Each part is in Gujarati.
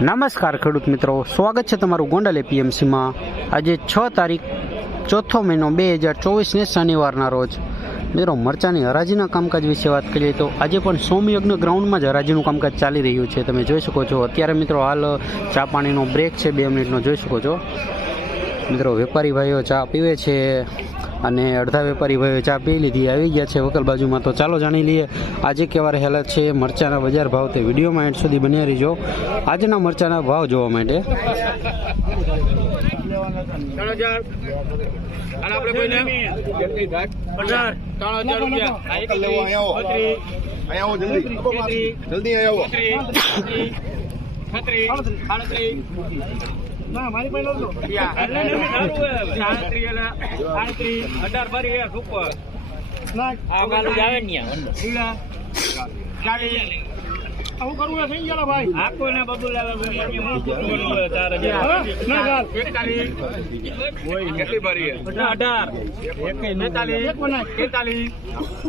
નમસ્કાર ખેડૂત મિત્રો. સ્વાગત છે તમારું ગોંડલ એપીએમસીમાં. આજે છ તારીખ, ચોથો મહિનો બે હજાર ચોવીસને શનિવારના રોજ. મિત્રો, મરચાની હરાજીના કામકાજ વિશે વાત કરીએ તો આજે પણ સોમયજ્ઞ ગ્રાઉન્ડમાં જ હરાજીનું કામકાજ ચાલી રહ્યું છે. તમે જોઈ શકો છો. અત્યારે મિત્રો, હાલ ચા પાણીનો બ્રેક છે. બે મિનિટનો જોઈ શકો છો. મિત્રો, વેપારી ભાઈઓ ચા પીવે છે. અને અડધા વેપારી ભાઈઓ ચા પી લીધી આવી ગયા છે વકલ બાજુમાં. તો ચાલો જાણી લઈએ આજે કેવા રહેલા છે મરચાના બજાર ભાવ તે વિડીયોમાં એન્ડ સુધી બન્યા રહીજો. આજના મરચાના ભાવ જોવા માટે. જલ્દી. જલ્દી અઢાર બારી ઉપર. આ બાજુ જ આવે. આખું ને બધું લાવે. હું ચાર હજાર. એકતાલીસ. કેટલી બારી અઢાર. બેતાલીસ તેતાલીસ.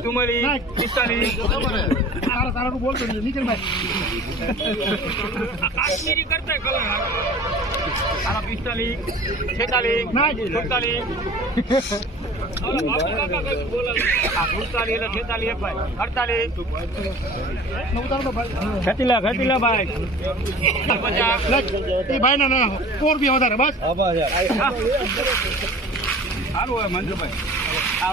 ચુમ્માલીસ. પિસ્તાલીસ. આખરી કરતા કલર સાડા પિસ્તાલીસ છેતાલીસ સુડતાલીસ અડતાલીસ ખેતીલા ખેતીલા ભાઈ પચાસ. સારું હોય મંજુભાઈ. આ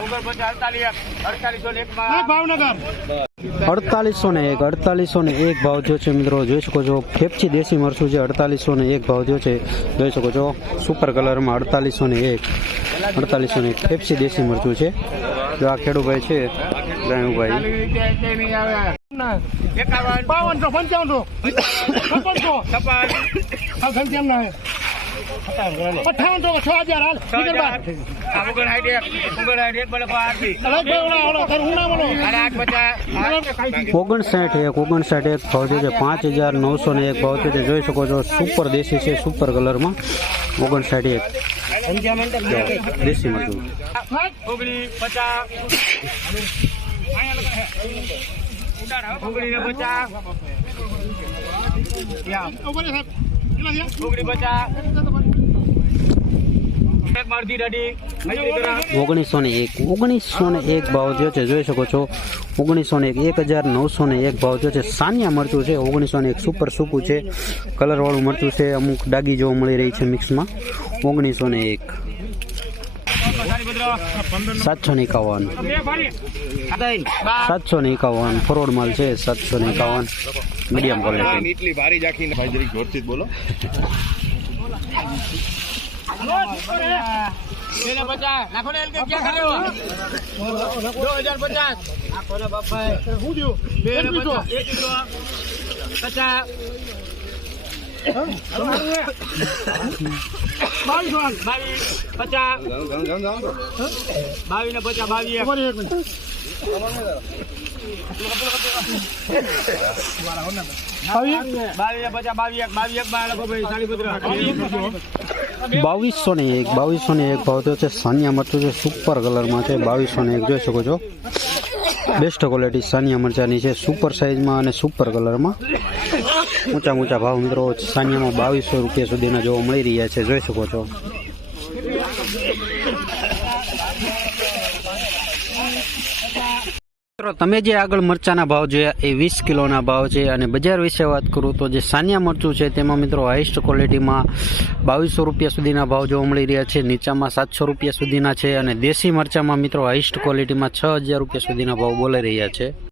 અડતાલીસ અડતાલીસો ને એક અડતાલીસો ને એક અડતાલીસો ને એક ભાવ જો છે મિત્રો. જોઈ શકો છો ખેપચી દેશી મરચું છે અડતાલીસો ને એક ભાવ જો છે. જોઈ શકો છો સુપર કલરમાં અડતાલીસો ને એક અડતાલીસો ને એક ફેપચી દેશી મરચું છે. જો આ ખેડૂભાઈ છે રાણુભાઈ બાવનસો પંચાવનસો છપ્પનસો છપ્પન અઠાવનસો છ હજાર હાલ ઓગણસાઠ એક ઓગણસાઠ એક ઓગણસાઠ ભાવ છે પાંચ હજાર નવસો ને એક ભાવ છે જોઈ શકો છો સુપર દેશી છે સુપર કલરમાં ઓગણસાઠ એક દેશી મરચું ઓગણી પચાસ ઓગણીસ ને એક ઓગણીસો ને એક ભાવ જે છે, જોઈ શકો છો. ઓગણીસો ને એક એક હજાર નવસો ને એક ભાવ જે છે. સાનિયા મરચું છે ઓગણીસો ને એક સુપર સૂકું છે. કલરવાળું મરચું છે, અમુક ડાગી જોવા મળી રહી છે મિક્સમાં. ઓગણીસો ને એક. સાતસો ને એકાવન. સાતસો ને એકાવન ફરોડ માલ છે સાતસો ને એકાવન. મીડિયમ ક્વોલિટી એટલી ભારી જાખીને ભાઈ જરીક જોરથી જ બોલો. બાવીસ ને પચાસ બાવીસ બાવીસ ને એક બાવીસો ને એક ભાવ થયો છે. સાનિયા મરચું છે સુપર કલરમાં છે. બાવીસો ને એક જોઈ શકો છો. બેસ્ટ ક્વોલિટી સાનિયા મરચાની છે સુપર સાઇઝમાં અને સુપર કલરમાં ઊંચા ઊંચા ભાવ મિત્રો, સાનિયામાં બાવીસો રૂપિયા સુધીના જોવા મળી રહ્યા છે. જોઈ શકો છો. મિત્રો, તમે જે આગળ મરચાના ભાવ જોયા એ વીસ કિલોના ભાવ છે અને બજાર વિશે વાત કરું તો જે સાનિયા મરચું છે તેમાં મિત્રો હાઈસ્ટ ક્વોલિટીમાં બાવીસો રૂપિયા સુધીના ભાવ જોવા મળી રહ્યા છે, નીચામાં સાતસો રૂપિયા સુધીના છે અને દેશી મરચામાં મિત્રો હાઈસ્ટ ક્વોલિટીમાં છ હજાર રૂપિયા સુધીના ભાવ બોલાઈ રહ્યા છે.